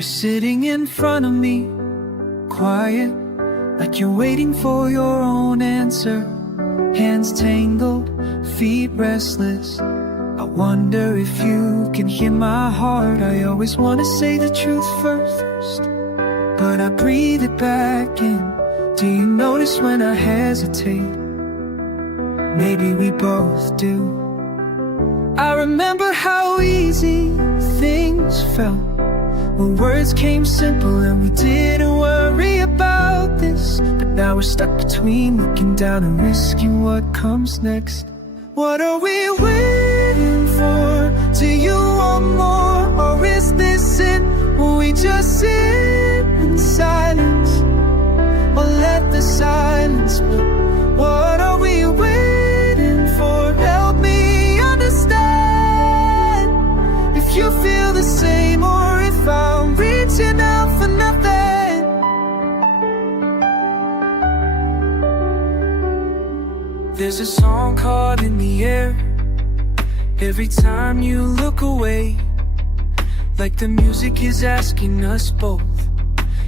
You're sitting in front of me, quiet, like you're waiting for your own answer. Hands tangled, feet restless. I wonder if you can hear my heart. I always want to say the truth first, but I breathe it back in. Do you notice when I hesitate? Maybe we both do. I remember how easy things felt when words came simple and we didn't worry about this. But now we're stuck between looking down and risking what comes next. What are we waiting for? Do you want more? Or is this it? Will we just sit in silence? Or let the silence split? What are we waiting for? Help me understand if you feel the same, or if I'm reaching out for nothing. There's a song caught in the air every time you look away, like the music is asking us both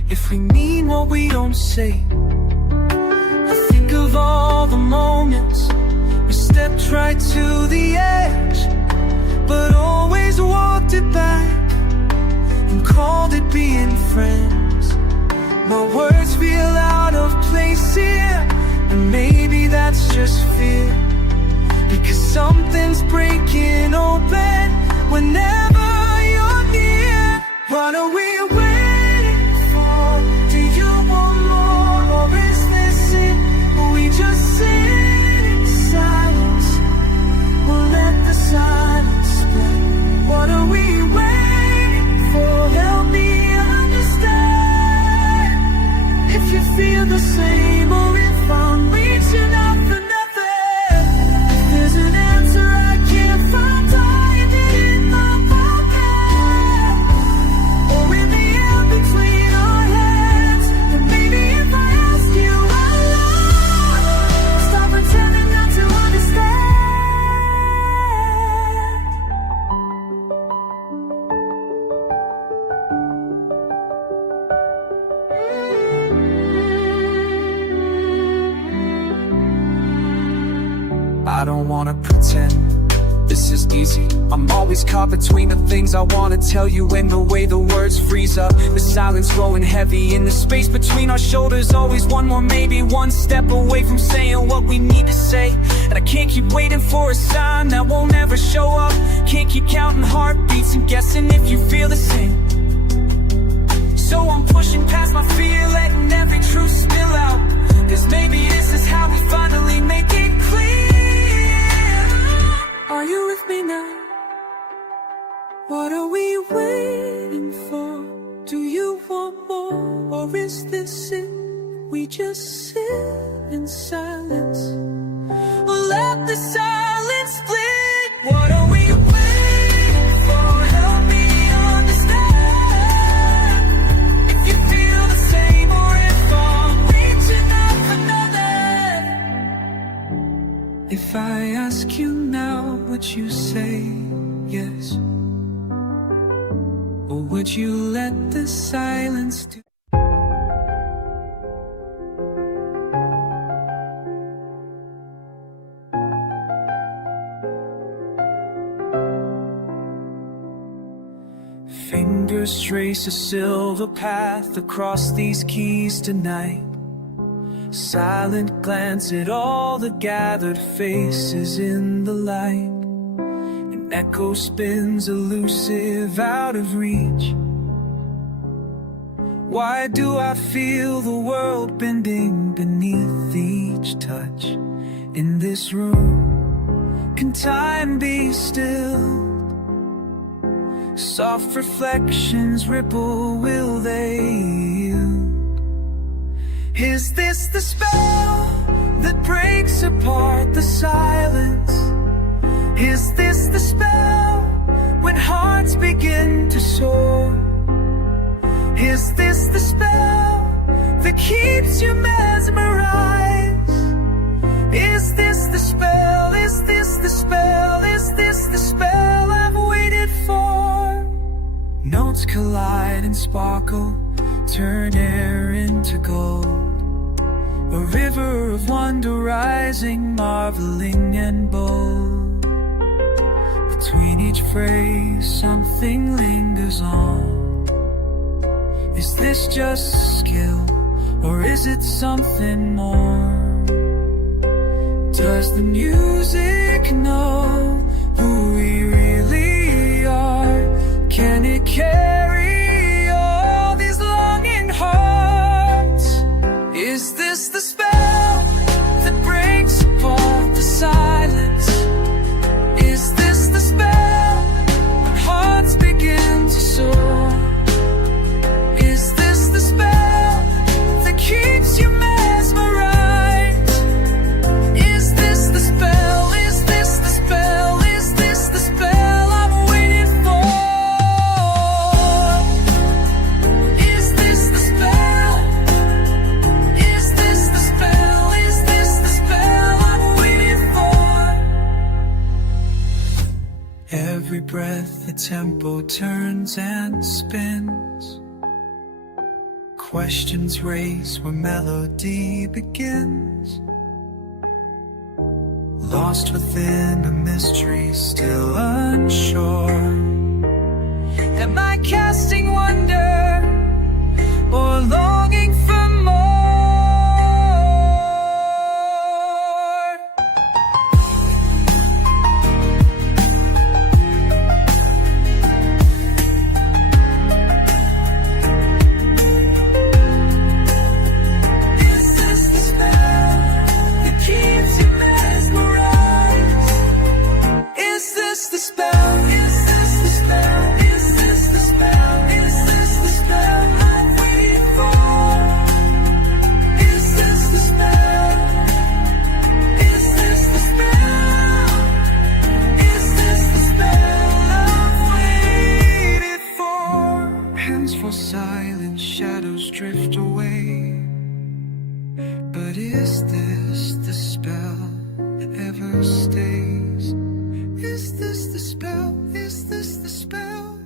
if we mean what we don't say. I think of all the moments we stepped right to the edge, but always walked it back and called it being friends. My words feel out of place here, and maybe that's just fear, because something's breaking open whenever you're near. What are we waiting for? Do you want more, or is this it? Will we just sit in silence? We'll let the silence split. What are we waiting for? Help me understand if you feel the same, or if I'm reaching out for nothing. If there's an answer I can't find, hide it in my pocket, or in the air between our hands. And maybe if I ask you out loud, stop pretending not to understand. I don't wanna pretend this is easy. I'm always caught between the things I wanna tell you and the way the words freeze up. The silence growing heavy in the space between our shoulders. Always one more, maybe one step away from saying what we need to say. And I can't keep waiting for a sign that won't ever show up. Can't keep counting heartbeats and guessing if you feel the same. So I'm pushing past my fear, letting every truth spill out, 'cause maybe this is how we finally make it clear. Are you with me now? What are we waiting for? Do you want more, or is this it? We just sit in silence, or let the silence split. What are we waiting for? Help me understand if you feel the same, or if I'm reaching out for nothing. If I ask you now, would you say yes? Or would you let the silence do? Fingers trace a silver path across these keys tonight. Silent glance at all the gathered faces in the light. An echo spins elusive out of reach. Why do I feel the world bending beneath each touch in this room? Can time be still? Soft reflections ripple, will they yield? Is this the spell that breaks apart the silence? Is this the spell when hearts begin to soar? Is this the spell that keeps you mesmerized? Is this the spell? Is this the spell? Is this the spell I've waited for? Notes collide and sparkle, turn air into gold. A river of wonder rising, marveling and bold. Between each phrase, something lingers on. Is this just skill, or is it something more? Does the music know who we really are? Can it carry all these longing hearts? Is this the spell that breaks apart the silence? Is this the spell when hearts begin to soar? Is this the spell that keeps you mesmerized? Is this the spell? Is this the spell? Is this the spell I'm waiting for? Is this the spell? Is this the spell? Is this the spell I'm waiting for? Every breath, the tempo turns and spins. Questions race where melody begins. Lost within a mystery, still unsure. Am I casting wonder or longing for more? Is this the spell that keeps you mesmerized? Is this the spell? Is this the spell? Is this the spell? Is this the spell I'm waiting for? Is this the spell? Is this the spell? Is this the spell I'm waiting for? Hands fall silent, shadows drift away. But is this the spell that ever stays? Is this the spell? Is this the spell?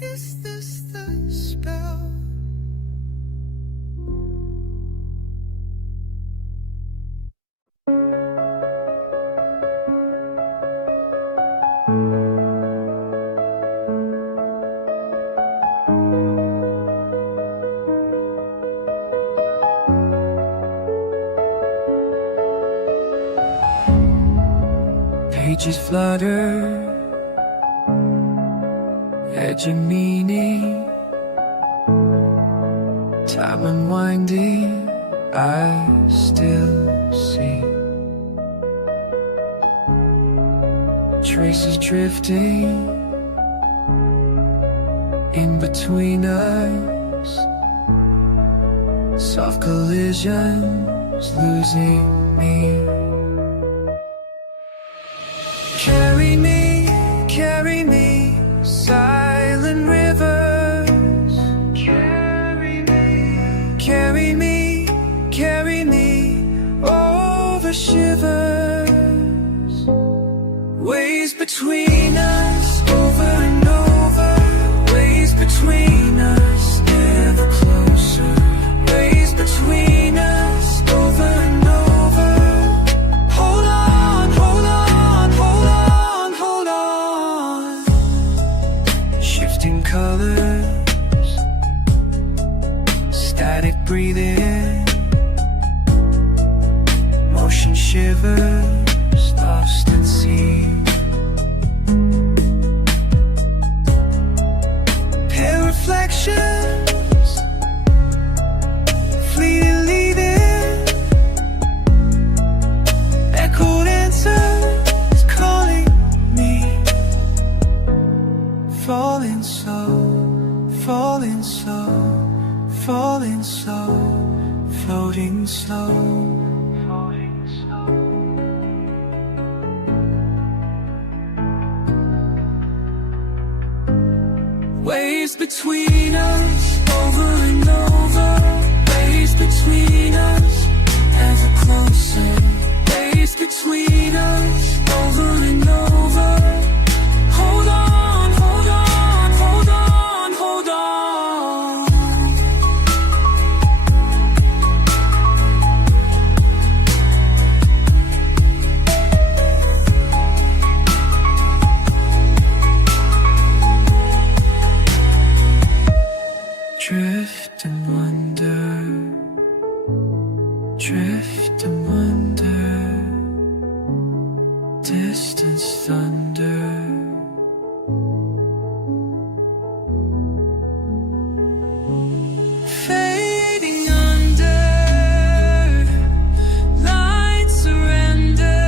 Is this the spell? Pages flutter, edge of meaning. Time unwinding, I still see traces drifting in between us. Soft collisions losing me. Carry me, silent rivers. Carry me over shivers. Ways between us, over and over. Ways between us, ever closer. Ways between us, over and over. Hold on, hold on, hold on, hold on. Shifting colors, static breathing. Motion shivers, lost at sea. Pale reflections, fleeting leaving. Echoed answers calling me. Falling slow, falling slow, falling slow, floating slow. Waves between us, over and over. Waves between us, ever closer. Waves between us, over and over. Hold on. Drift and wonder, drift and wonder, distance thunder. Fading under, light surrender.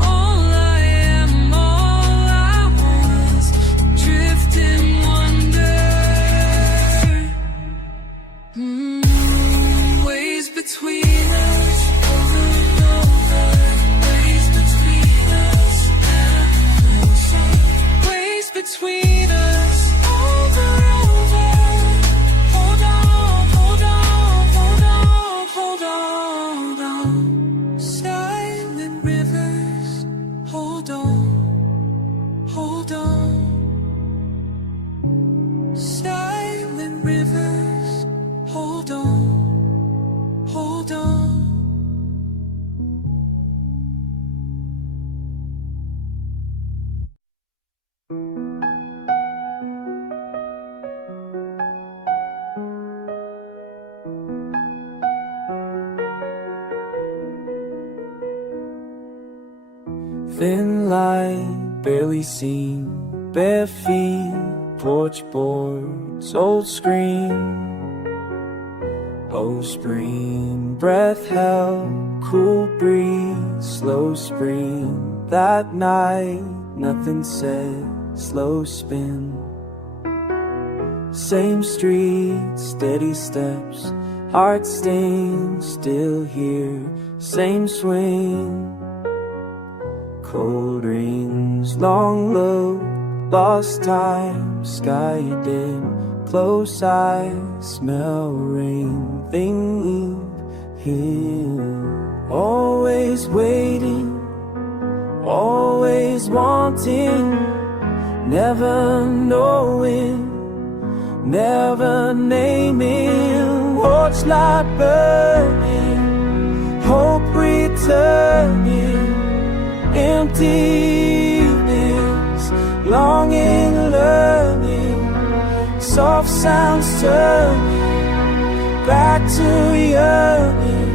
All I am, all I was, drift and wonder. Ways between us, over and over. Ways between us, and closer. Ways between us, over and over. Hold on, hold on, hold on, hold on, hold on. Silent rivers, hold on, hold on. Silent rivers, hold on, hold on. Thin light, barely seen, bare feet, porch boards, old screen. Oh, spring, breath held, cool breeze, slow spring. That night, nothing said, slow spin. Same street, steady steps, heart stings, still here. Same swing, cold rings, long look, lost time, sky dim, close eyes, smell rain, think him. Always waiting, always wanting, never knowing, never naming. Watch light burning, hope returning, emptiness, longing, learning, soft sounds turning, back to yearning,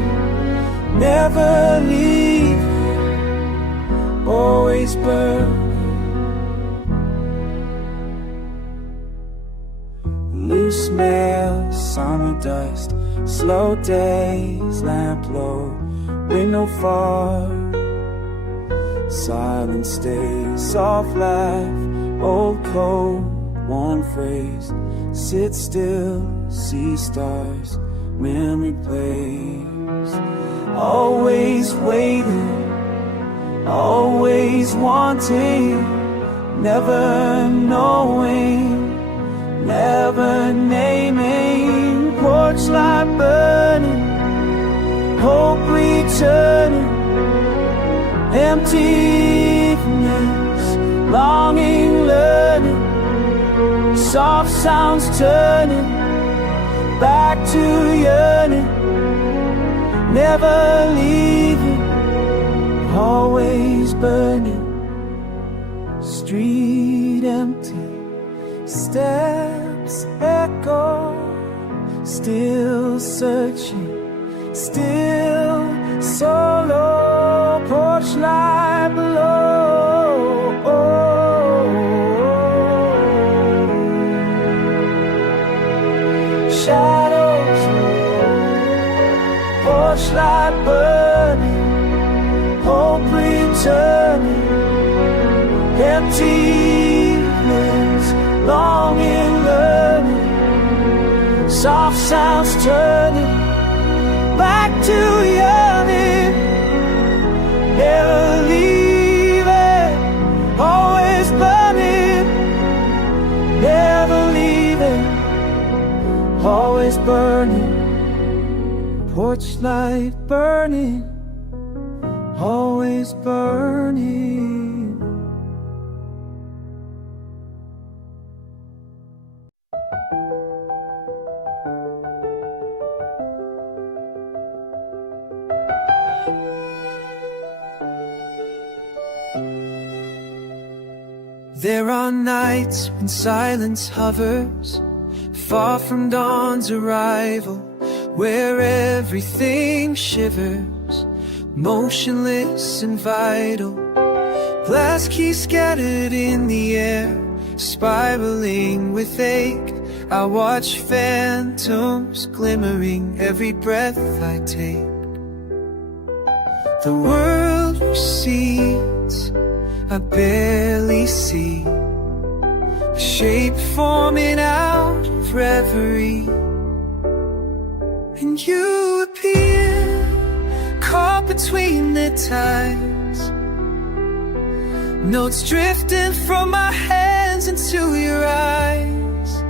never leaving, always burning. Loose mail, summer dust, slow days, lamp low, window far. Silent stays, soft laugh, old cold, one phrase. Sit still, see stars, memory plays. Always waiting, always wanting, never knowing, never naming. Porch light burning, hope returning, emptiness, longing, learning, soft sounds turning, back to yearning, never leaving, always burning. Street empty, steps echo, still searching, still solo. Porch light below, shadows, porch light burning, hope returning, emptiness, longing, learning, soft sounds turning, back to yearning, never leaving, always burning, never leaving, always burning. Porch light burning, always burning. There are nights when silence hovers, far from dawn's arrival, where everything shivers, motionless and vital. Glass keys scattered in the air, spiraling with ache. I watch phantoms glimmering every breath I take. The world recedes, I barely see a shape forming out of reverie. And you appear, caught between the tides, notes drifting from my hands into your eyes.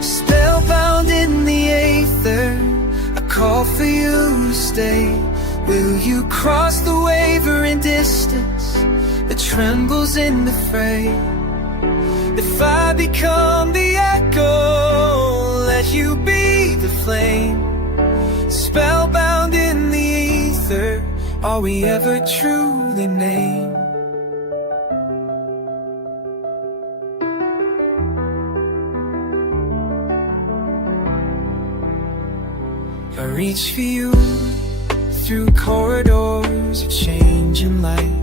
Spellbound in the aether, I call for you to stay. Will you cross the wavering distance that trembles in the fray? If I become the echo, let you be the flame. Spellbound in the ether, are we ever truly named? I reach for you through corridors of changing light.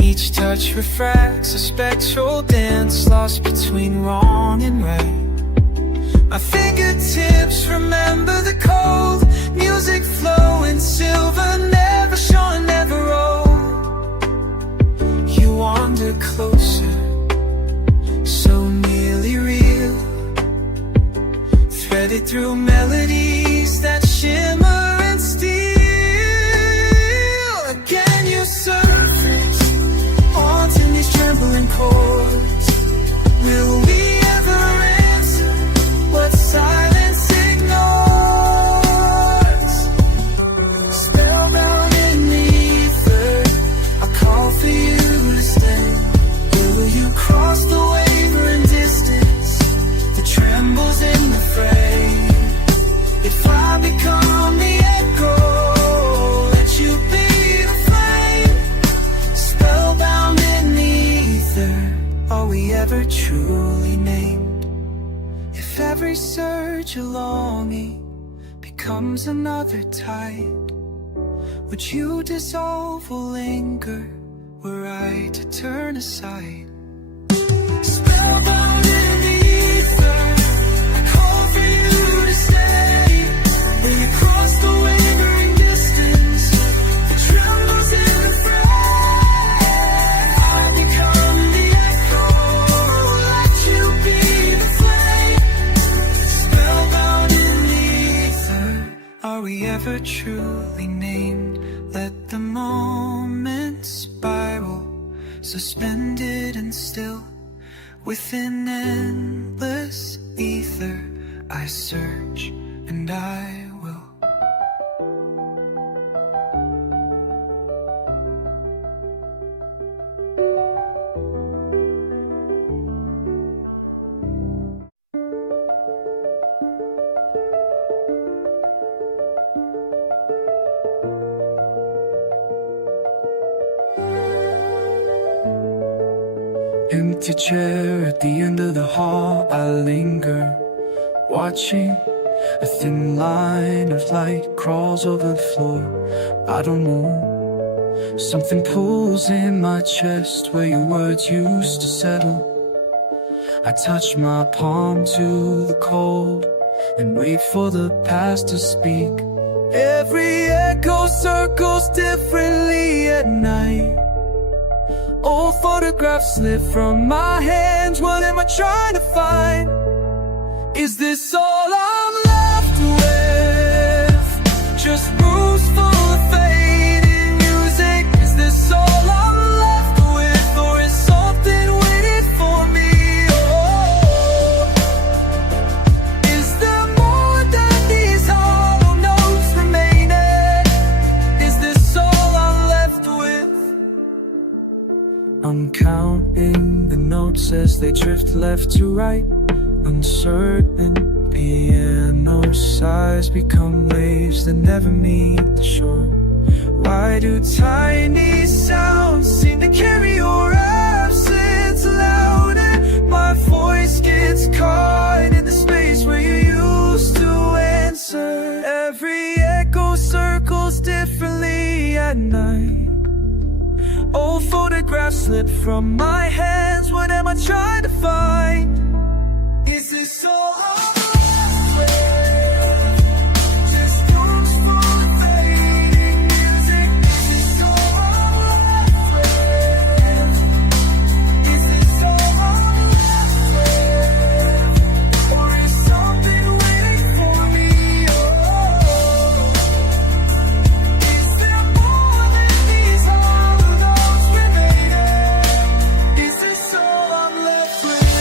Each touch refracts a spectral dance, lost between wrong and right. My fingertips remember the cold music flowing, silver never shone, never old. You wander closer, so nearly real, threaded through melodies that shimmer and steal. Again you surface, haunting these trembling chords. Will we ever answer what silence ignores? Spellbound in the ether, I call for you to stay. Will you cross the wavering distance that trembles in the fray? If I become the echo, let you be the flame. Spellbound in the ether, are we ever truly named? If every surge of longing becomes another tide, would you dissolve or linger, were I to turn aside? Spellbound in the ether, I call for you to stay. Will you cross the wavering distance that trembles in the fray? I'll become the echo, let you be the flame. Spellbound in the ether, are we ever truly named? Let the moment spiral, suspended and still. Within endless ether, I search and I will. Empty chair at the end of the hall, I linger, watching a thin line of light crawls over the floor. I don't know, something pulls in my chest where your words used to settle. I touch my palm to the cold and wait for the past to speak. Every echo circles differently at night. Old photographs slip from my hands. What am I trying to find? Is this all I'm left with? Just rooms full of fading music. Is this all I'm left with? Or is something waiting for me? Oh, is there more than these hollow notes remaining? Is this all I'm left with? I'm counting the notes as they drift left to right. Uncertain piano sighs become waves that never meet the shore. Why do tiny sounds seem to carry your absence louder? My voice gets caught slip from my hands. What am I trying to find? Is this all I'm left with? Just notes for the fading music. Is this all I'm left with? Is this all I'm left with? Or is something waiting for me? Is there more than these hollow notes remaining? Is this all I'm left with?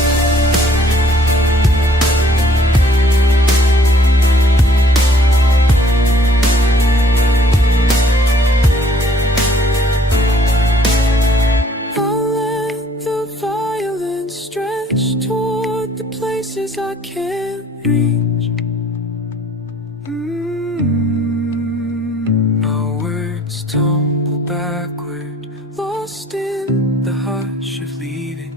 I'll let the violin stretch toward the places I can't reach. My words tumble backward, lost in the hush of leaving.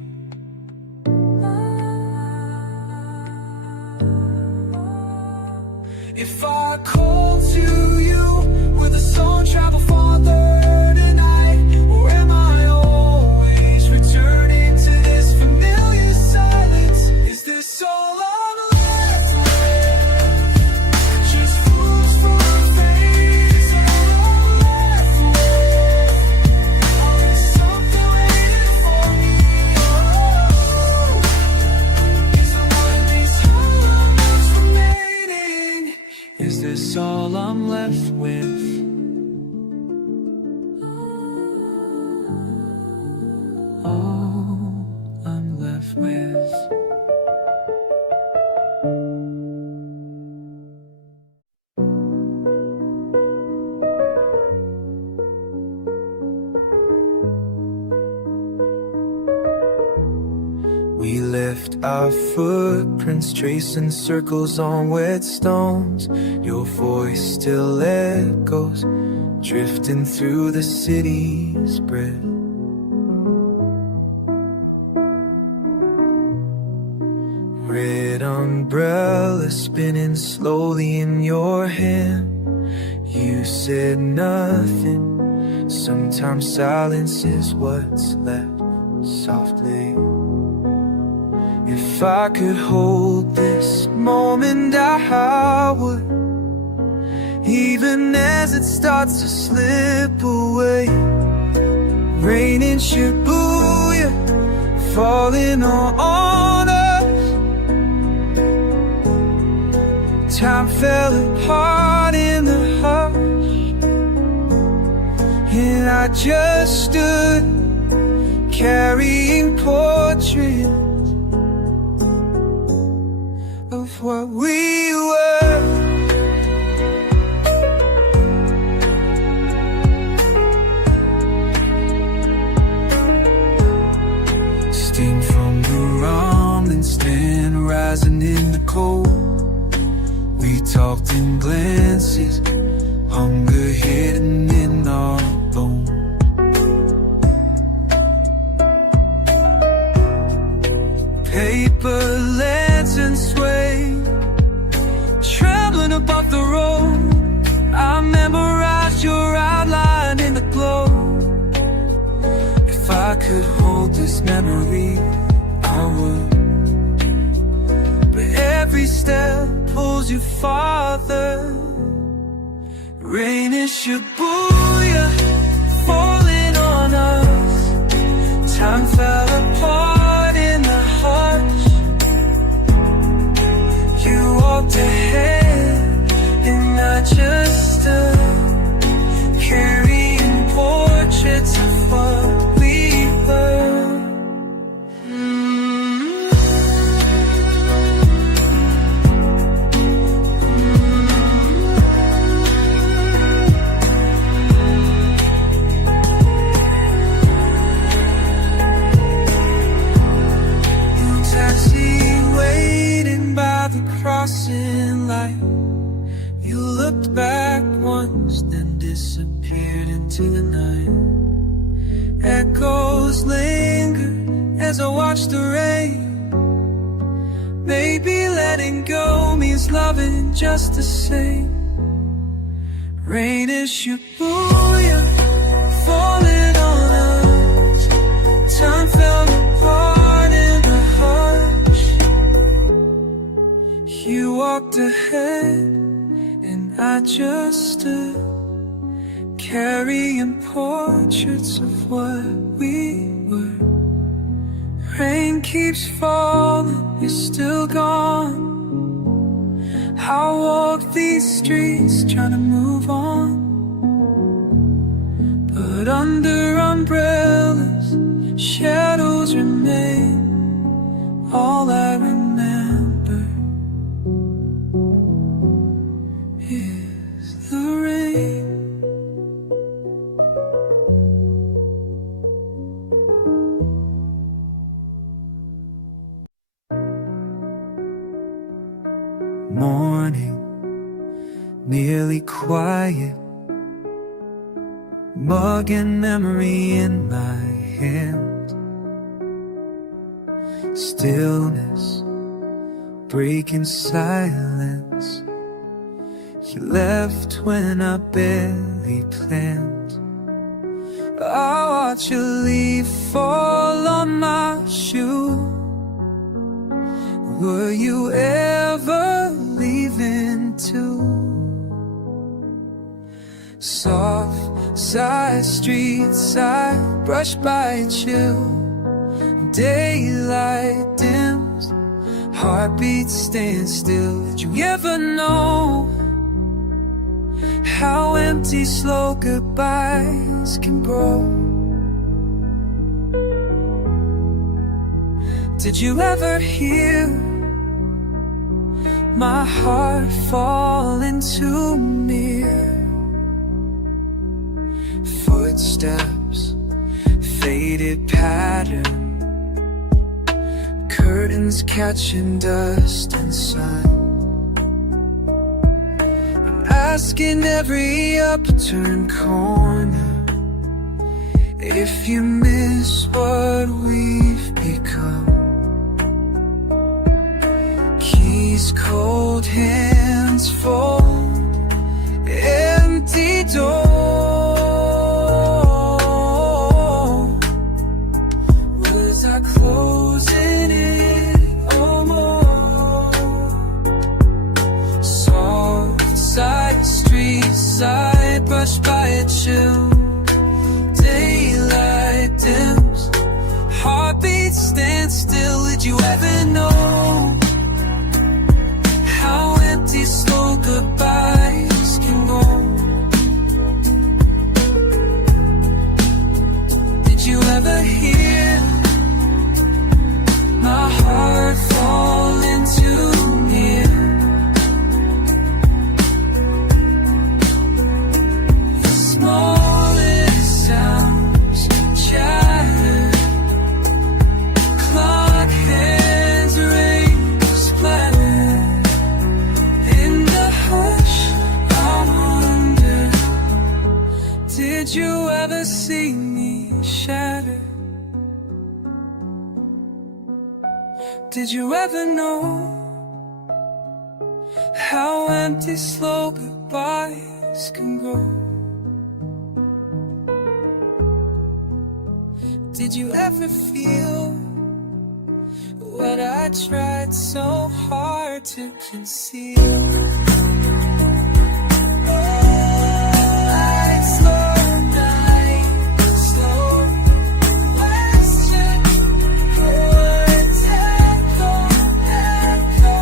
If I call to you, will the song travel farther tonight? Or am I always returning to this familiar silence? Is this all I'm left with? Just fools for a face, all I'm left with. Or is something waiting for me? Is one of these hollow notes remaining? Is this all I'm left with? All I'm left with. We left our footprints tracing circles on wet stones. Your voice still echoes, drifting through the city's breath. Red umbrella spinning slowly in your hand. You said nothing. Sometimes silence is what's left softly. If I could hold this moment, I would. Even as it starts to slip away. Rain in Shibuya, falling on us. Time fell apart in the hush, and I just stood carrying portraits of what we were. Steam from the ramen stand rising in the cold. We talked in glances, hunger hidden in our bones. Paper lanterns sway, trembling above the road. I memorized your outline in the glow. If I could hold this memory, I would. But every step pulls you farther. Rain in Shibuya, falling on us. Time fell apart in the hush. You walked ahead, and I just stood, carrying portraits of what we were. Crossing light, you looked back once, then disappeared into the night. Echoes linger as I watch the rain. Maybe letting go means loving just the same. Rain is Shibuya, falling on us. fell apart in a hush. You walked ahead and I just stood, carrying portraits of what we were. Rain keeps falling, you're still gone. I walk these streets trying to move on, but under umbrellas, shadows remain. All I remember is the rain. Morning, nearly quiet, mug and memory in my hand. Stillness, breaking silence. You left when I barely planned. I watch you leave fall on my shoe. Were you ever leaving too? Soft side streets I brush by a chill. Daylight dims, heartbeats stand still. Did you ever know how empty slow goodbyes can grow? Did you ever hear my heart fall into mirror? Footsteps, faded pattern, curtains catching dust and sun. I'm asking every upturned corner if you miss what we've become. Keys, cold hands, fold, empty door. Was I closing it almost? Soft side streets I brush by a chill. Daylight dims, heartbeats stand still. Did you ever know how empty slow goodbyes can go? Did you ever hear my heart fall into mirror? The smallest sounds chatter, clock hands rain splatter. In the hush I wonder, did you ever see me shatter? Did you ever know how empty slow goodbyes can grow? Did you ever feel what I tried so hard to conceal? Lights low, night slow, question, words echo, echo.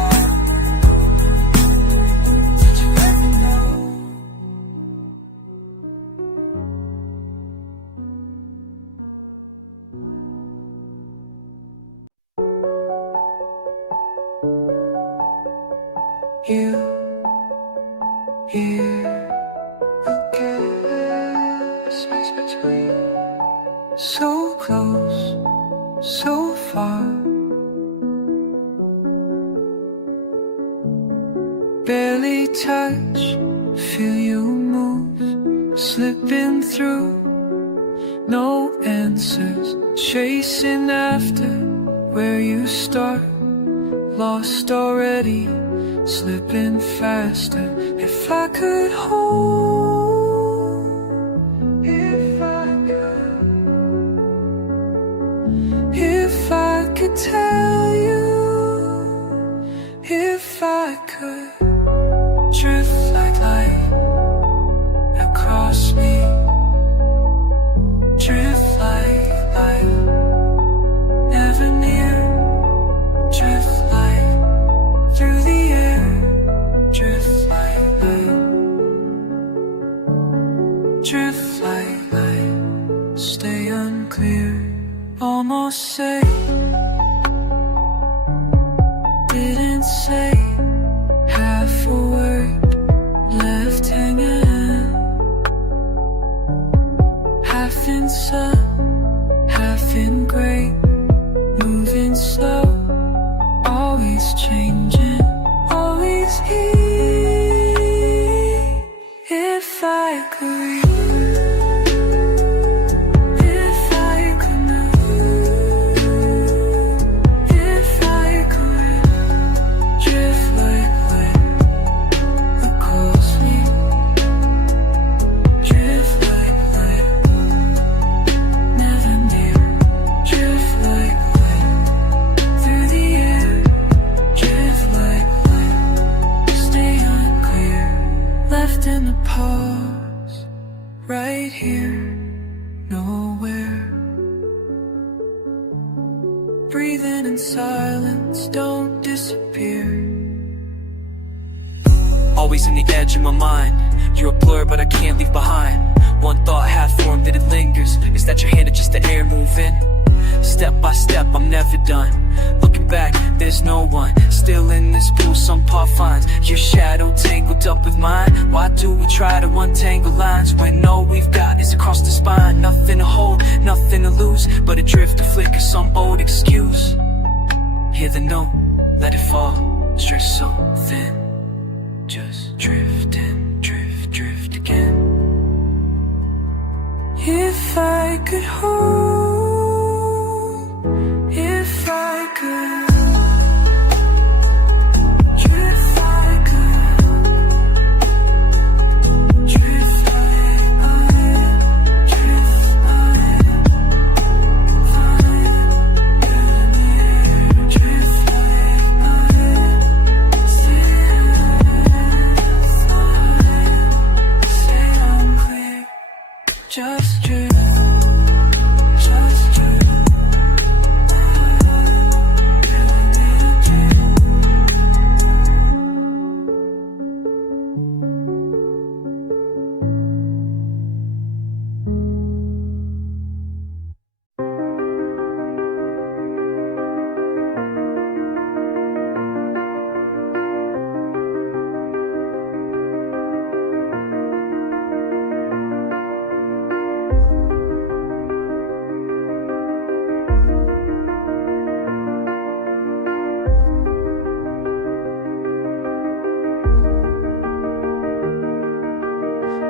Did you ever know? You here again, space between, so close, so far, barely touch, feel you move, slipping through, no answers, chasing after where you start, lost already, slipping faster. If I could hold, if I could If I could drift like light across me, drift like light, never near, drift like through the air, drift like light, drift like light, stay unclear, almost say, didn't say half a word, left hanging, half in sun, half in gray, moving slow, always changing, always here. If I could in the pause, right here, nowhere. Breathing in silence, don't disappear. Always in the edge of my mind, you're a blur but I can't leave behind. One thought half formed that it lingers, is that your hand or just the air moving? Step by step, I'm never done. Looking back, there's no one. Still in this pool, some part finds your shadow tangled up with mine. Why do we try to untangle lines when all we've got is across the spine? Nothing to hold, nothing to lose, but a drift, a flicker, some old excuse. Hear the note, let it fall, stretch so thin, just drifting, drift, drift again. If I could hold, if I could drift like a, drift like I am, drift like flying in the air, drift like I am, stay unclear, just drift.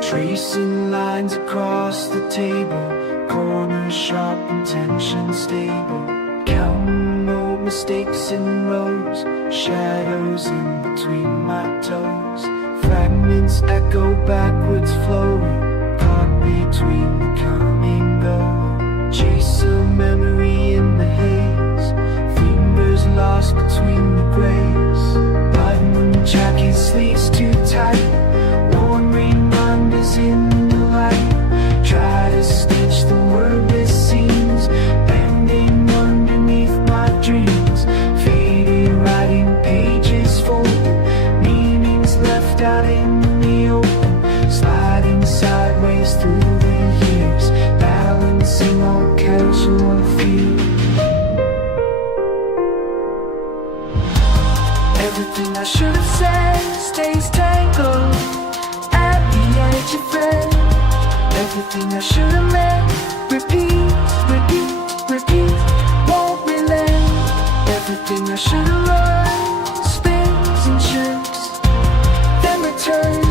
Tracing lines across the table, corners sharp, intention stable. Counting no mistakes in rows, shadows in between my toes. Fragments echo backwards, flowing, caught between the come and go. Chase a memory in the haze, fingers lost between the grays. Button jacket sleeves too tight, worn reminders in the light. Try to stitch the wordless scenes, bending underneath my dreams. Faded writing pages folded, meanings left out in the open. Sliding sideways through the years, balancing on casual fear. Everything I should have said stays tangled at the edge of red. Everything I should have meant repeats, repeat, repeat, won't relent. Everything I should have run spins and shifts, then returns.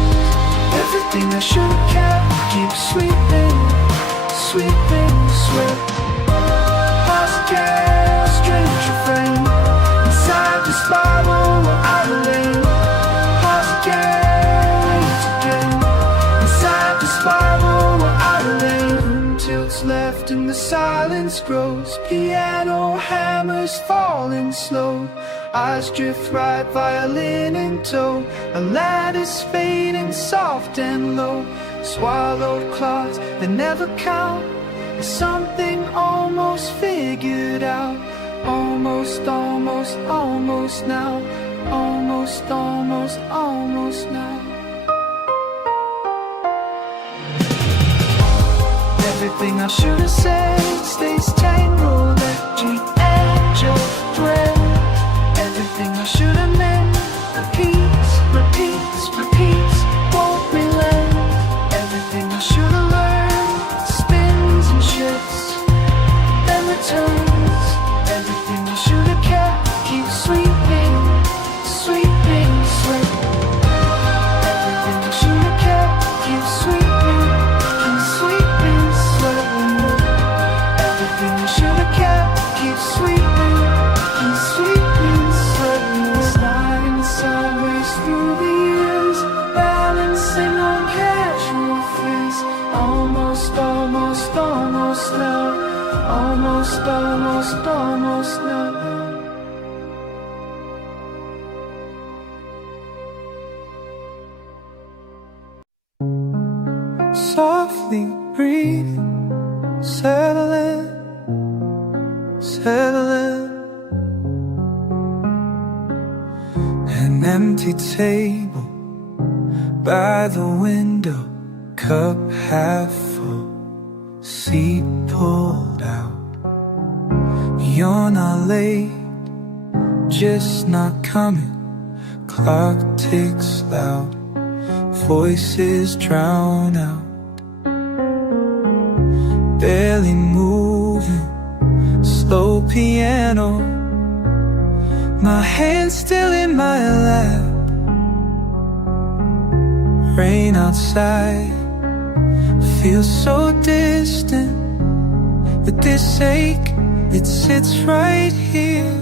Everything I should have kept keeps sweeping, sweeping, swept. Lost care, strange refrain, inside the spiral where I relate. Lost again, inside the spiral where I relate. Tilts left and the silence grows, piano hammers falling slow. eyes drift right, violin in tow. A lattice fading soft and low. Swallowed clouds that never count. Something almost figured out. Almost, almost, almost now. Almost, almost, almost now. Everything I should have said stays tangled at the edge of thread. Everything I should have meant repeats, repeats, repeats, won't relent. Everything I should have learned spins and shifts, then returns. Everything I should have kept keeps sweeping, sweeping, sweep. Everything I should have kept keeps sweeping, keeps sweeping, sweep. Everything I should have kept keeps sweeping, keeps sweeping, sweep. Sliding sideways through the years, balancing on casual frizz. Almost, almost, almost now. Almost, almost, almost now. Softly breathe, settle in, settle in. An empty table by the window, cup half full, seat pulled out. You're not late, just not coming. Clock ticks loud, voices drown out. Barely moving, slow piano. My hand still in my lap. Rain outside feels so distant, but this ache, it sits right here.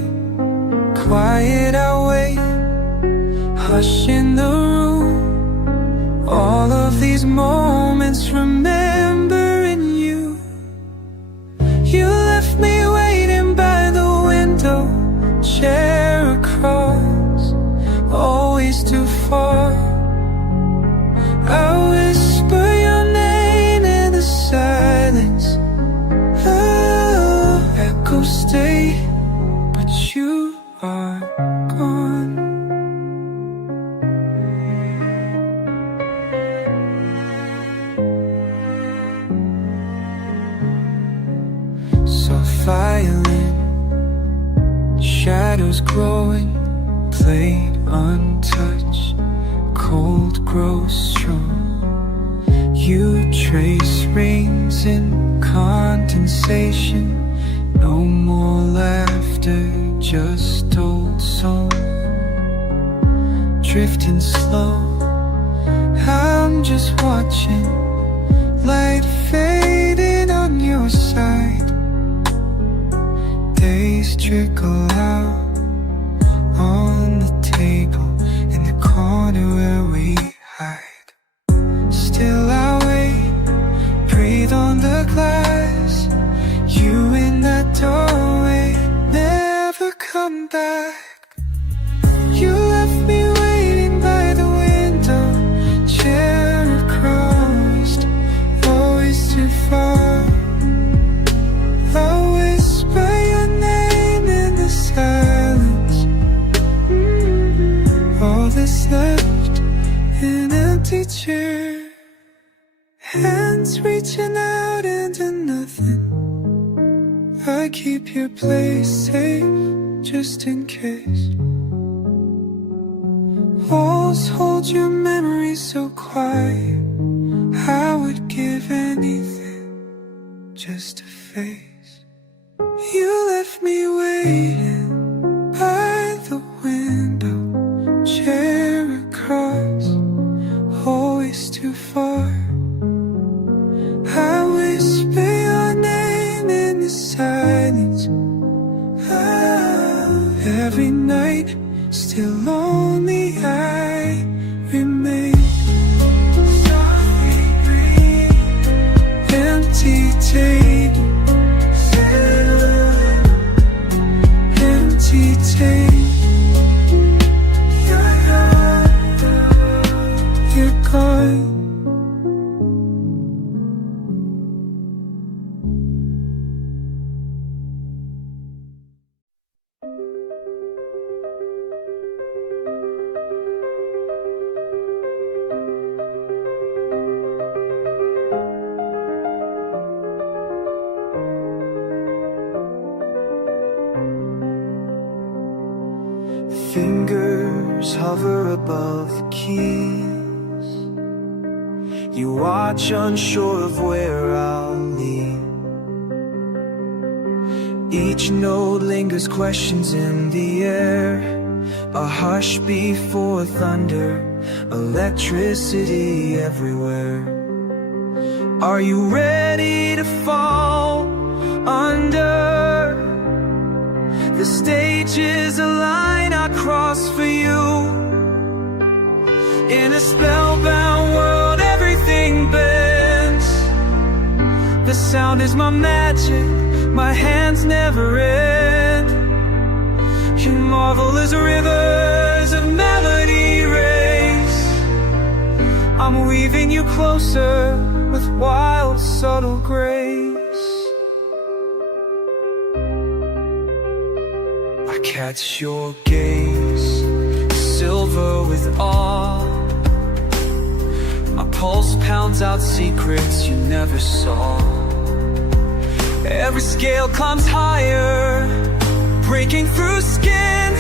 Quiet, I wait, hush in the room. All of these moments remembering you. You left me waiting by the window, chair across, always too far. I whisper your name in the silence. Oh, echoes stay, but you are gone. So violin, shadows growing, plate untouched, cold grows strong. You trace rings in condensation. No more laughter, just old song. Drifting slow, I'm just watching. Light fading on your side. Days trickle out on the table in the corner where we hide. Still I wait, breathe on the glass. You in that doorway, never come back. You left me waiting by the window, chair across, always too far. I whisper your name in the silence. All that's left, an empty chair. Hands reaching out into nothing. I keep your place safe, just in case. Walls hold your memory so quiet. I would give anything just to face. You left me waiting by the window, chair across, always too far. I whisper your name in the silence. Every night, still lonely I remain. Softly breathe, empty table, empty table. fingers hover above the keys. You watch unsure of where I'll lead. Each note lingers, questions in the air. A hush before thunder, electricity everywhere. Are you ready to fall under? The stage is a line I cross for you. In a spellbound world, everything bends. The sound is my magic, my hands never end. You marvel as rivers of melody race. I'm weaving you closer with wild, subtle grace. I catch your gaze, silver with awe. My pulse pounds out secrets you never saw. Every scale climbs higher, breaking through skin.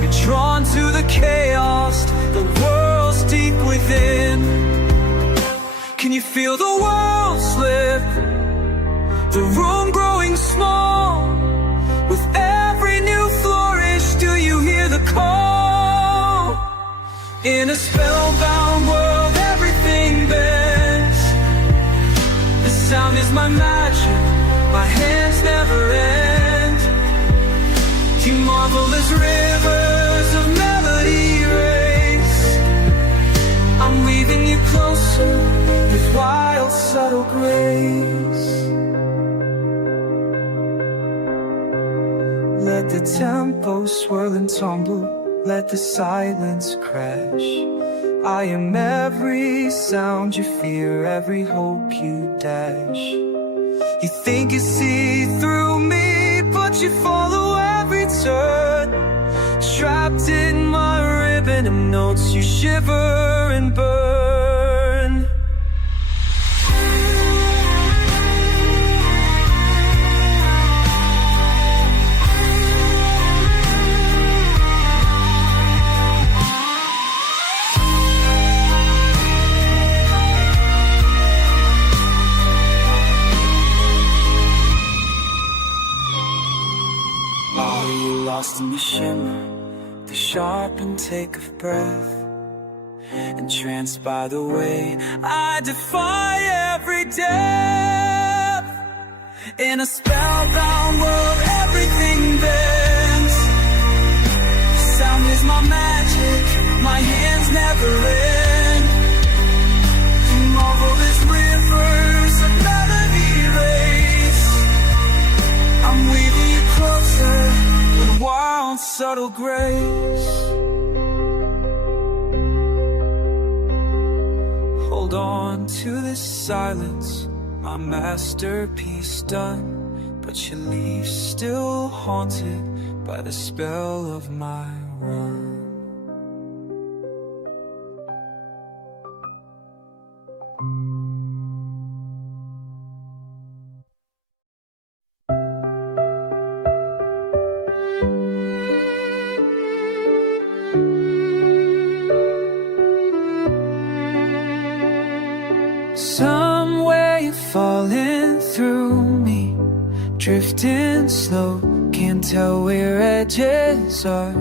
You're drawn to the chaos, the world's deep within. Can you feel the world slip? The room growing small. With every new flourish, do you hear the call? In a spellbound world, everything bends. The sound is my magic, my hands never end. You marvel as rivers of melody race. I'm weaving you closer with wild, subtle grace. Let the tempo swirl and tumble, let the silence crash. I am every sound you fear, every hope you dash. You think you see through me, but you follow every turn. Trapped in my ribbon of notes, you shiver and burn. Are you lost in the shimmer, the sharp intake of breath, entranced by the way I defy every depth? In a spellbound world, everything bends. Sound is my magic, my hands never end. You marvel as rivers of melody race. I'm weaving you closer with wild, subtle grace. Hold on to this silence, my masterpiece done. But you leave still haunted by the spell of my run. Somewhere you're falling through me, drifting slow, can't tell where edges are.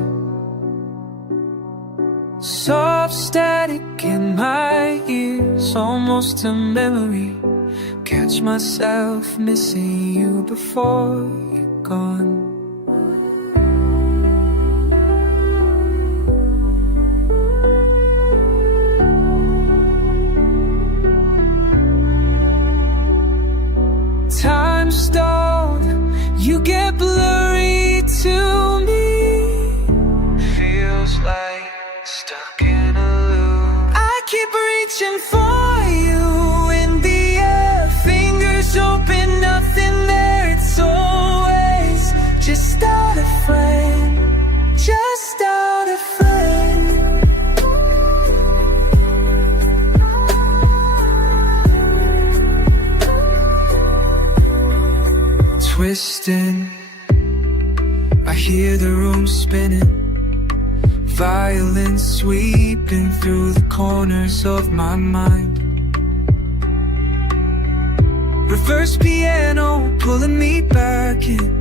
Soft static in my ears, almost a memory. Catch myself missing you before you're gone. Time stalled, you get blurry to me. Feels like stuck in a loop. I keep reaching for you in the air, fingers open, nothing there. It's always just out a friend, just out a friend. Twisting, I hear the room spinning, Violin sweeping through the corners of my mind. Reverse piano pulling me back in.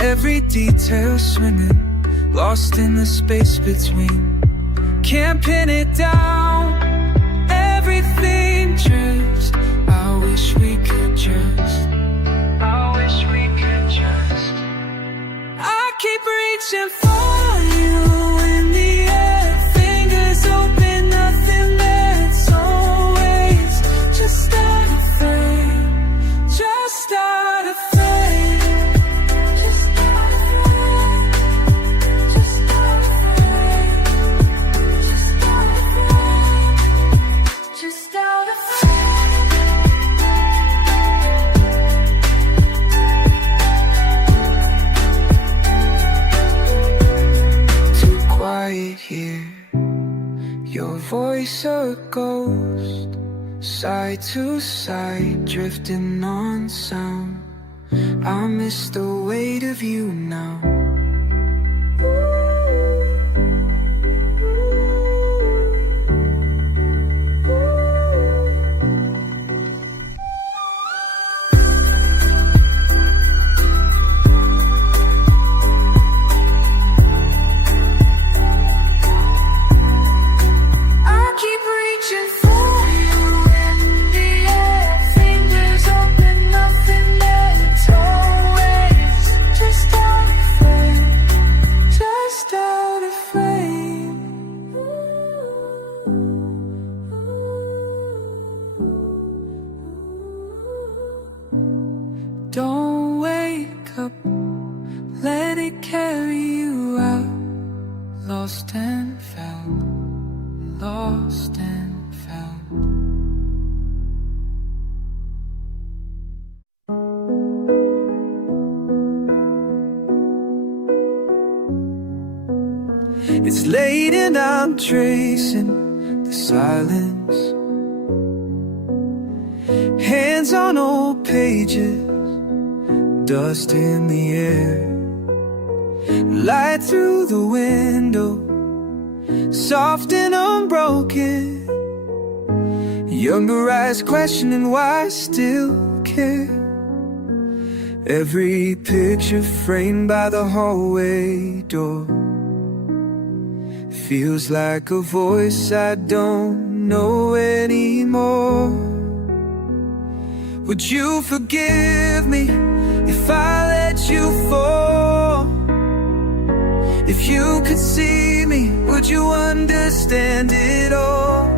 Every detail swimming, lost in the space between. Can't pin it down, everything drifts. I wish we could just, I wish we could just. I keep reaching for you in the air, fingers open, nothing there. It's always just out of frame, just out of frame. Here, your voice a ghost, side to side, drifting on sound. I miss the weight of you now. Don't wake up, let it carry you out. Lost and found, lost and found. It's late and I'm tracing the silence, hands on old pages, dust in the air, light through the window, soft and unbroken. Younger eyes questioning why I still care. Every picture framed by the hallway door feels like a voice I don't know anymore. Would you forgive me if I let you fall? If you could see me, would you understand it all?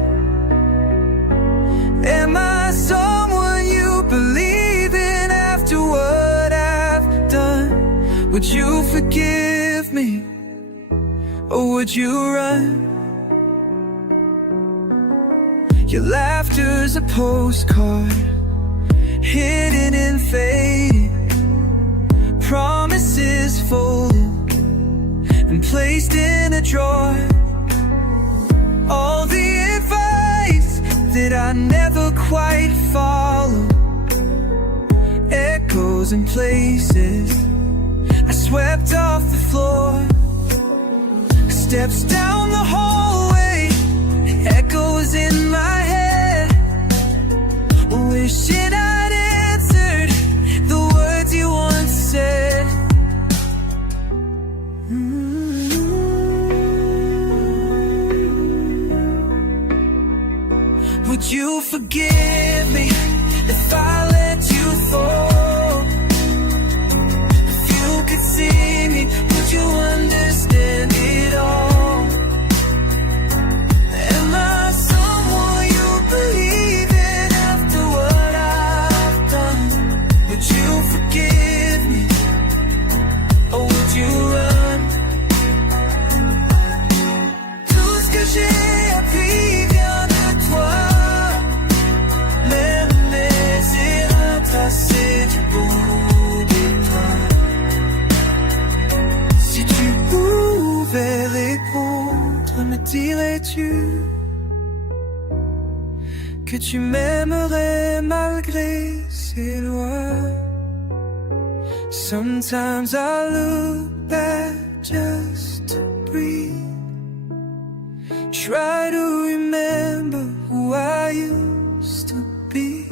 Am I someone you believe in after what I've done? Would you forgive me, or would you run? Your laughter's a postcard, hidden and fading, promises folded and placed in a drawer. All the advice that I never quite followed, echoes in places I swept off the floor. Steps down the hallway, echoes in my head, wishing I'd answered the words you once said. Would you forgive me if I let you fall? If you could see me, would you understand it all? Am I someone you believe in after what I've done? Would you forgive me, or would you run? Tout ce que j'ai appris vient de toi. C'est du bout des doigts. Si tu pouvais répondre, me dirais-tu que tu m'aimerais malgré ces lois? Sometimes I look back just to breathe. try to remember who I used to be.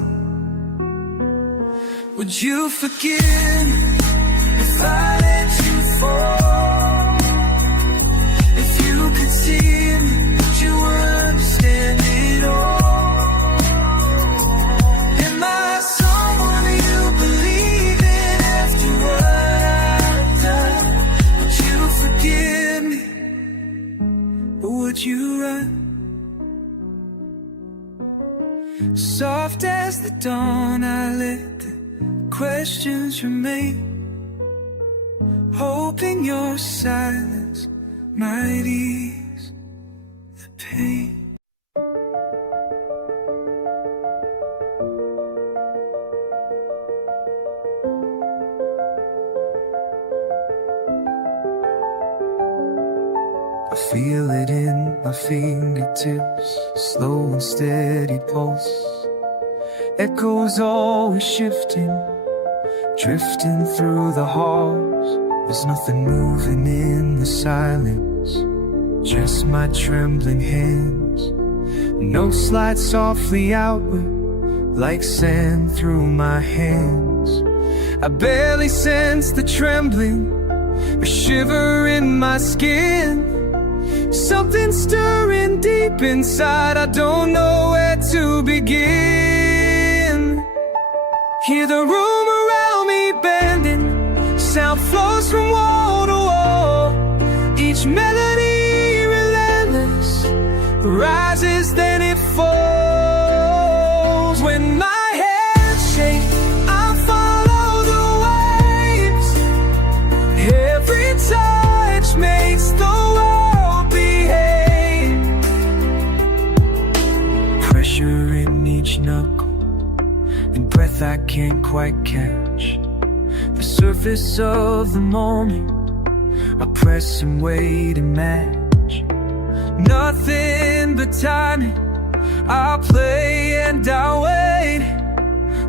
Would you forgive me if I let you fall? If you could see me, would you understand it all? Am I someone you believe in after what I've done? Would you forgive me, or would you run? Soft as the dawn, I let the questions remain, hoping your silence might ease the pain. I feel it in my fingertips, slow and steady pulse. Echoes always shifting, drifting through the halls. There's nothing moving in the silence, just my trembling hands. Notes slide softly outward, like sand through my hands. I barely sense the trembling, a shiver in my skin. Something stirring deep inside, I don't know where to begin. Hear the room around me bending, sound flows from wall to wall. Each melody relentless, rises then it falls. When my hands shake, I follow the waves. Every touch makes the world behave. Pressure in each knuckle, and breath I can't quite catch. The surface of the moment, I press and wait and match. Nothing but timing, I play and I wait.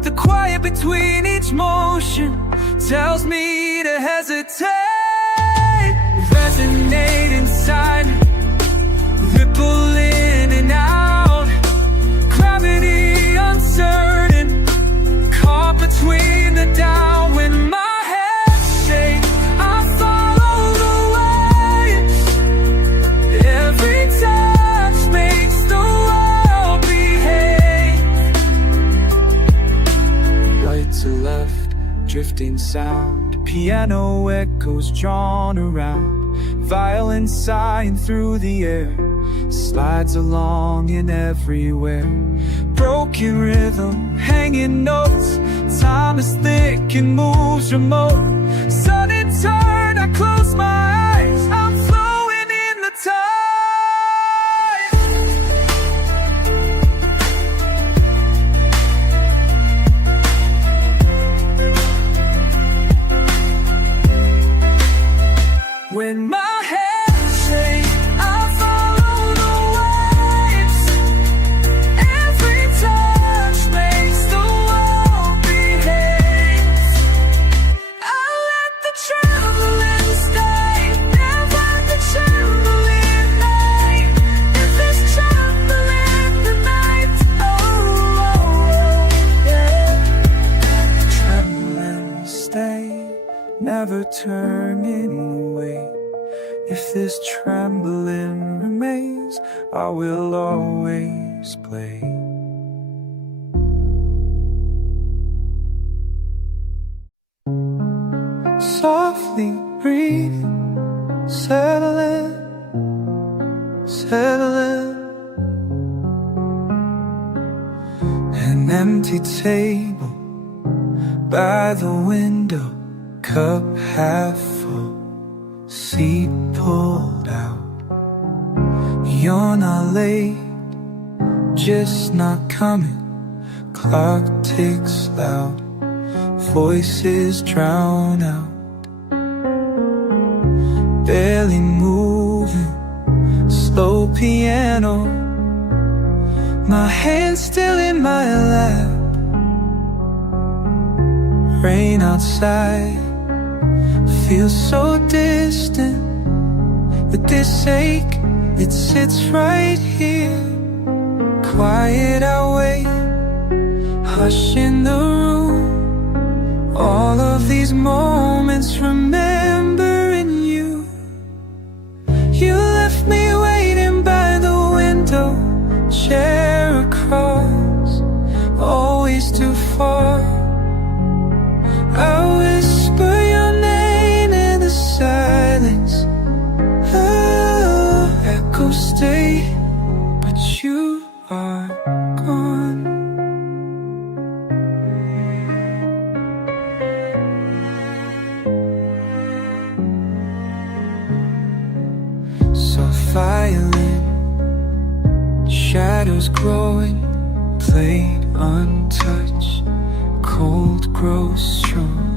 The quiet between each motion tells me to hesitate. Resonate inside me, ripple in and out. Gravity uncertain, caught between the down. When my hands shake, I follow the waves. Every touch makes the world behave. Right to left, drifting sound, piano echoes drawn around. Violin sighing through the air, slides along in everywhere. Broken rhythm, hanging notes, time is thick and moves remote. Sudden turn, I close my eyes, I'm flowing in the tide. When my hands shake, I follow the waves. Every touch makes the world behave. I let the trembling stay, never the trembling night. If there's trembling the night, yeah. The trembling stay, never turning away. If this trembling remains, I will always play. Softly breathe, settle in, settle in. An empty table by the window, cup half full, seat pulled out. You're not late, just not coming. Clock ticks loud, voices drown out. Barely moving, slow piano, my hand still in my lap. Rain outside feels so distant, but this ache It sits right here, quiet, I wait, hush in the room. All of these moments remembering you. You left me waiting by the window, chair across, always too far. I whisper your name in the silence. Echoes stay, but you are gone. Soft violin, shadows growing, played untouched, cold grows strong.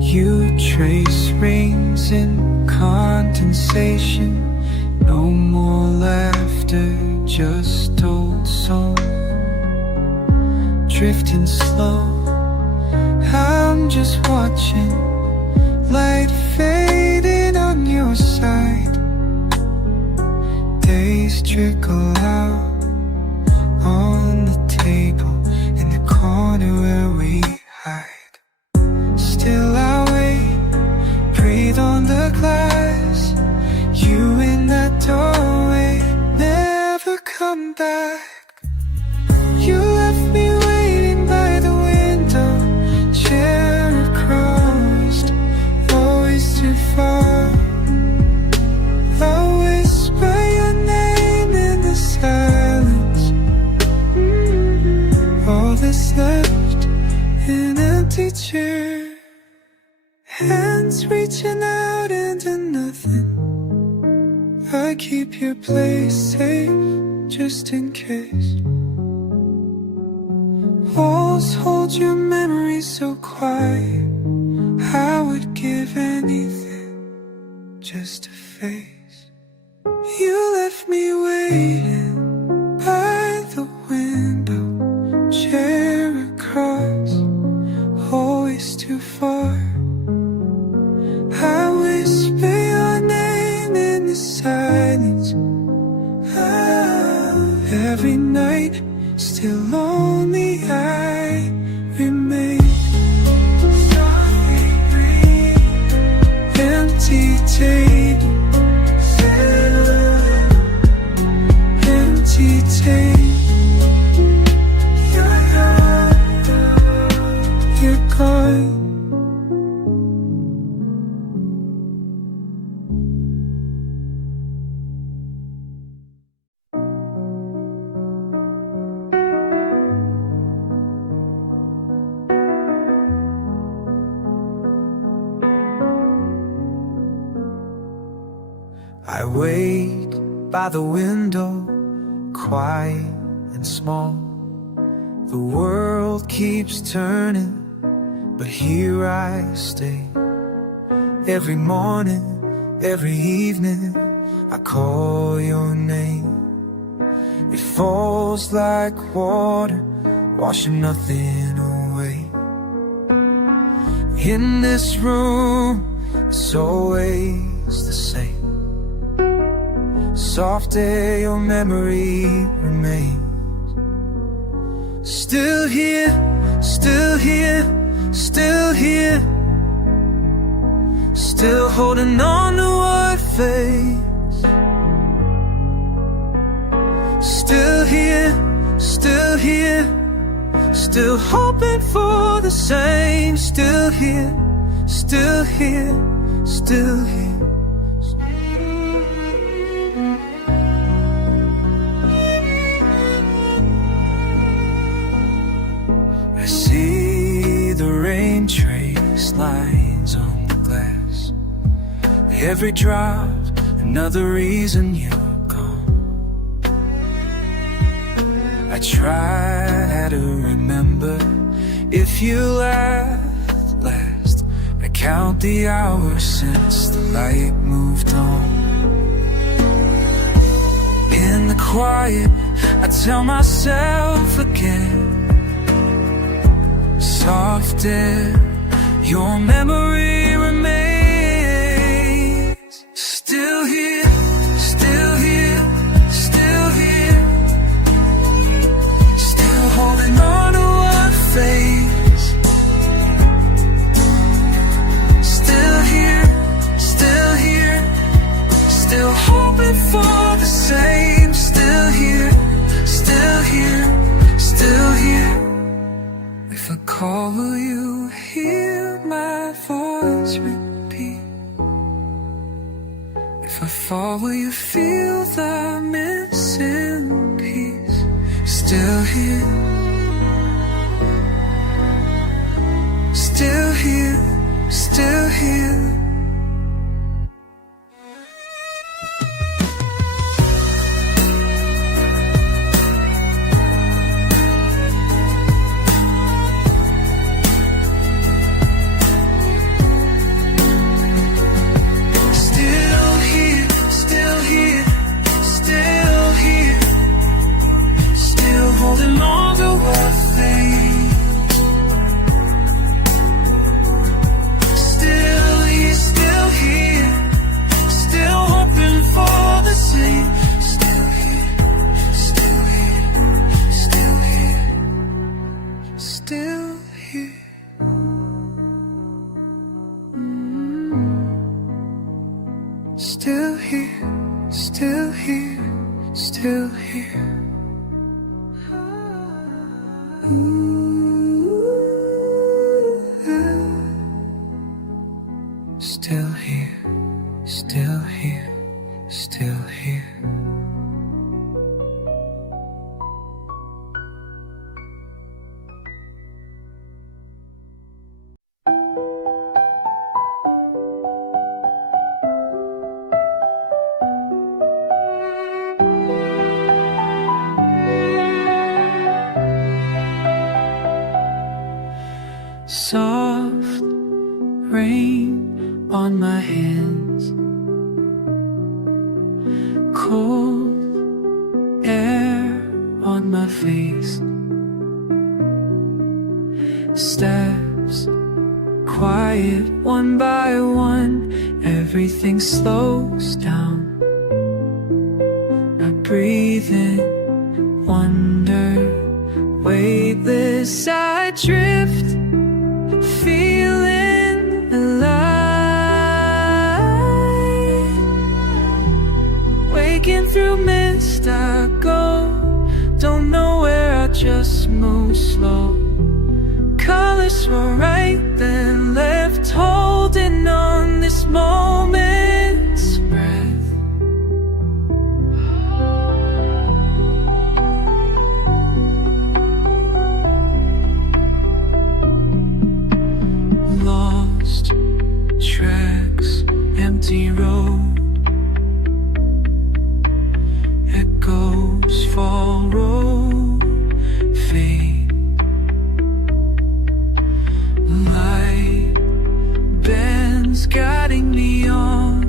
You trace rings in condensation, no more laughter, just old song. Drifting slow, I'm just watching, light fading on your side. Days trickle out on the table in the corner where we hide. Still I wait, breathe on the glass. You in that doorway, never come back. You left me waiting by the window, chair across, always too far. I whisper your name in the silence. All that's left, an empty chair, hands reaching out into nothing. I keep your place safe, just in case. Walls hold your memory so quiet, I would give anything just to face. You left me waiting by the window, chair across, always too far. I whisper your name in the silence. Every night, still lonely I remain. Empty table, empty table. You're gone. I wait by the window, quiet and small. The world keeps turning, but here I stay. Every morning, every evening, I call your name. It falls like water, washing nothing away. In this room, it's always the same. Soft air, your memory remains. Still here, still here, still here. Still holding on to what fades. Still here, still here. Still hoping for the same. Still here, still here, still here. I see the rain trace lines on the glass. Every drop, another reason you're gone. I try to remember if you left last. I count the hours since the light moved on. In the quiet, I tell myself again. Soft air, your memory remains. Still here, still here. fall, will you feel the missing piece? Still here, still here, still here. Holding on to what fades. Still here, still here, still hoping for the same. Still here, still here, still here, still here. Still here, still here, still here. Still here, still here, still here. Soft rain on my hands, cold air on my face, steps quiet one by one, everything slows down. I breathe in, wonder, weightless I drift, feeling alive. Waking through mist I go, don't know where, I just move slow. Colors were right then left, holding on this moment's breath. Lost tracks, empty road, echoes fall, roll, fade. Light bends guiding me on,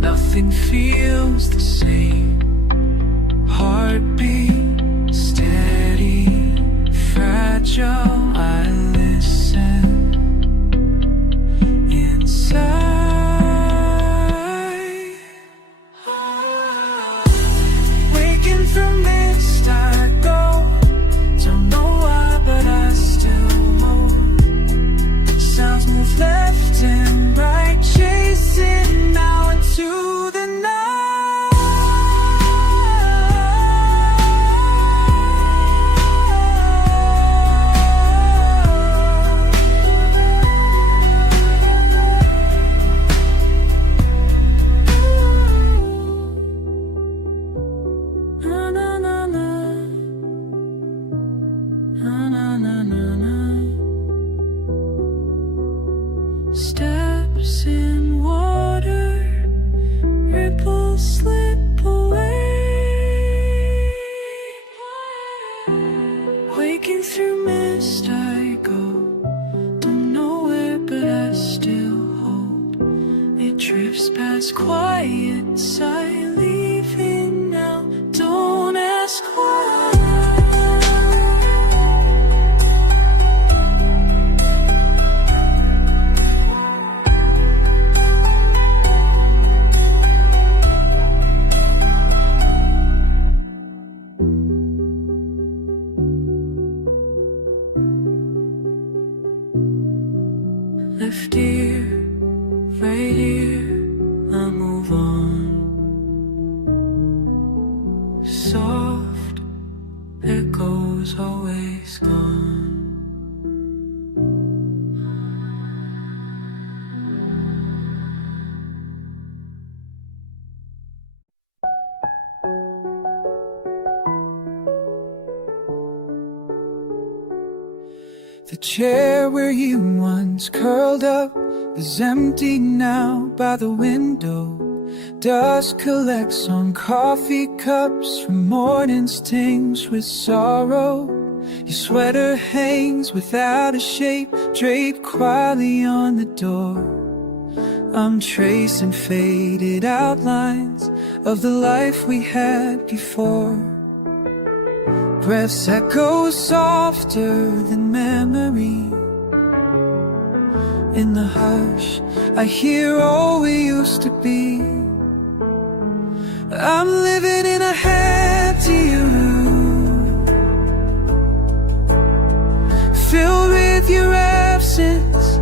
nothing feels the same. Heartbeat steady, fragile, I listen inside. Waking from mist I go, don't know why but I still move. Sounds move left and right, chasing now into the night. Na na na na, na na na na na. Steps in water, ripples slip away. Waking through mist I go, don't know where but I still hope. It drifts past quiet side, leaving now, don't ask why. Left ear, right ear, I move on. Soft echoes always gone. chair where you once curled up is empty now by the window. Dust collects on coffee cups from mornings tinged with sorrow. Your sweater hangs without a shape, draped quietly on the door. I'm tracing faded outlines of the life we had before. Breaths echo softer than memory. In the hush, I hear all we used to be. I'm living in a empty room, filled with your absence,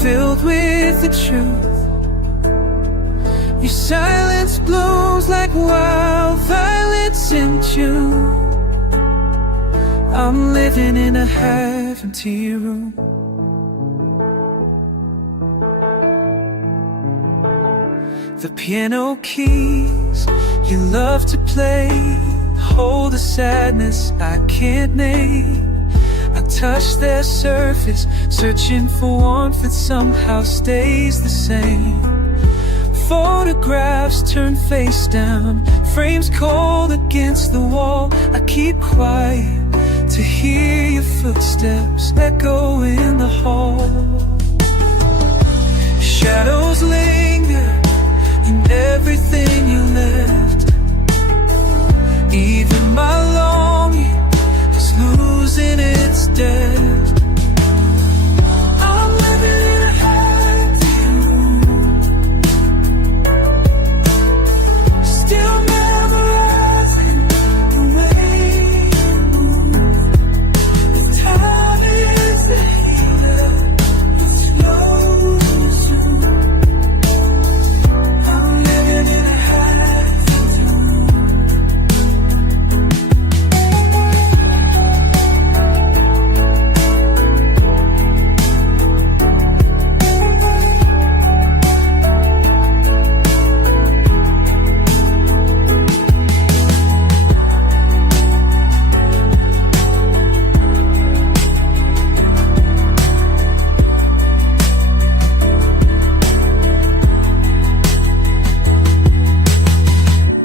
filled with the truth. Your silence blooms like wild violets in June. I'm living in a half-empty room. The piano keys you love to play hold a sadness I can't name. I touch their surface, searching for warmth that somehow stays the same. Photographs turn face down, frames cold against the wall. I keep quiet to hear your footsteps echo in the hall. Shadows linger in everything you left. Even my longing is losing its depth. I'm living in a empty room, still memorizing the way you move. The time is a healer, it slows soon. I'm living in a empty room.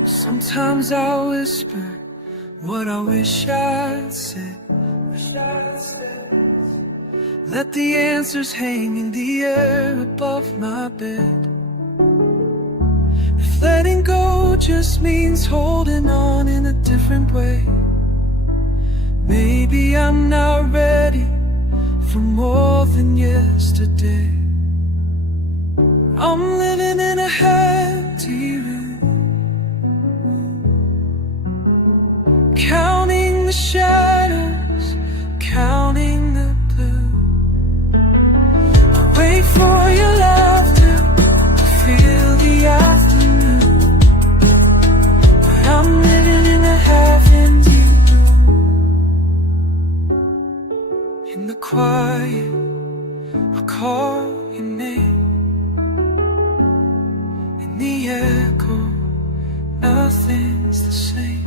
Sometimes I whisper what I wish I'd said. Let the answers hang in the air above my bed. If letting go just means holding on in a different way, maybe I'm not ready for more than yesterday. I'm living in a empty room, counting the shadows, counting the blue. I wait for your laughter to feel the afternoon, but I'm living in a half-empty room. In the quiet, I call your name. In the echo, nothing's the same.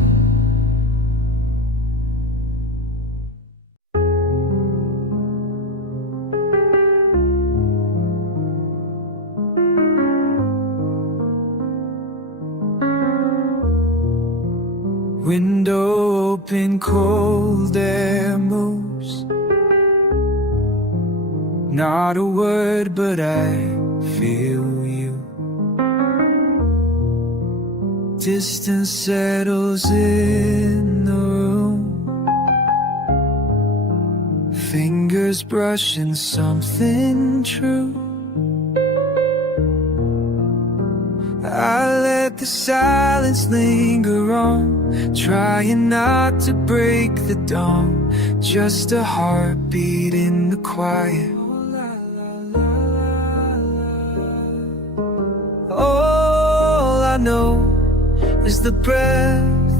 Window open, cold air moves. Not a word, but I feel you. Distance settles in the room. Fingers brushing something true. I let the silence linger on, trying not to break the dawn. Just a heartbeat in the quiet. All I know is the breath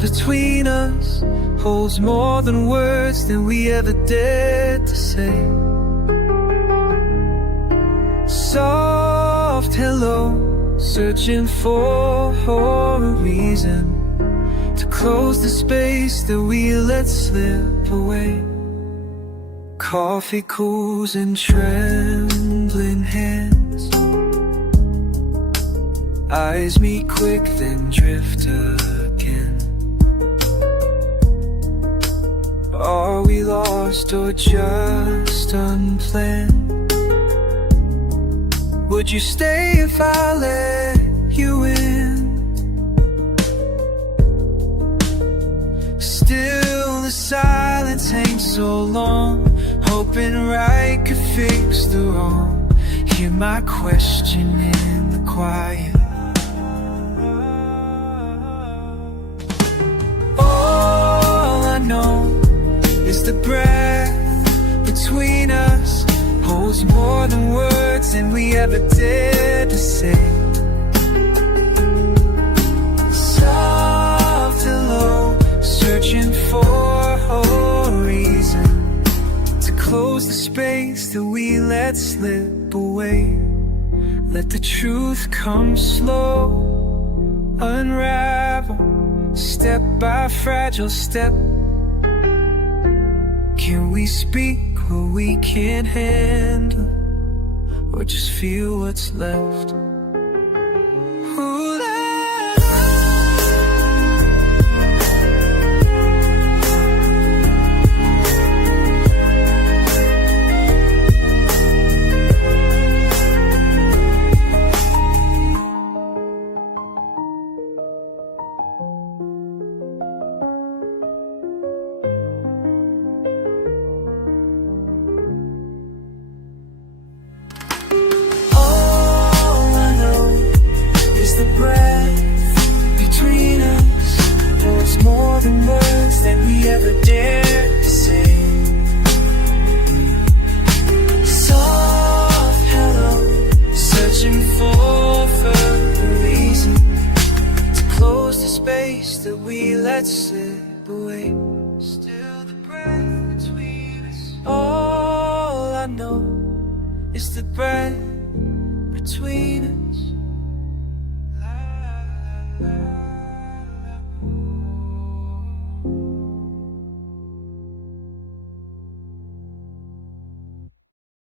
between us holds more than words that we ever dared to say. Soft hello, searching for a reason to close the space that we let slip away. Coffee cools in trembling hands. Eyes meet quick, then drift again. Are we lost or just unplanned? Would you stay if I let you in? Still the silence hangs so long, hoping right could fix the wrong. Hear my question in the quiet. All I know is the breath between us holds more than words than we ever dared to say. Soft hello, searching for a reason to close the space that we let slip away. Let the truth come slow, unravel step by fragile step. Can we speak what we can't handle, or just feel what's left? The breath between us holds more than words than we ever dared to say. Soft hello, searching for further reason to close the space that we let slip away. Still the breath between us. All I know is the breath between us.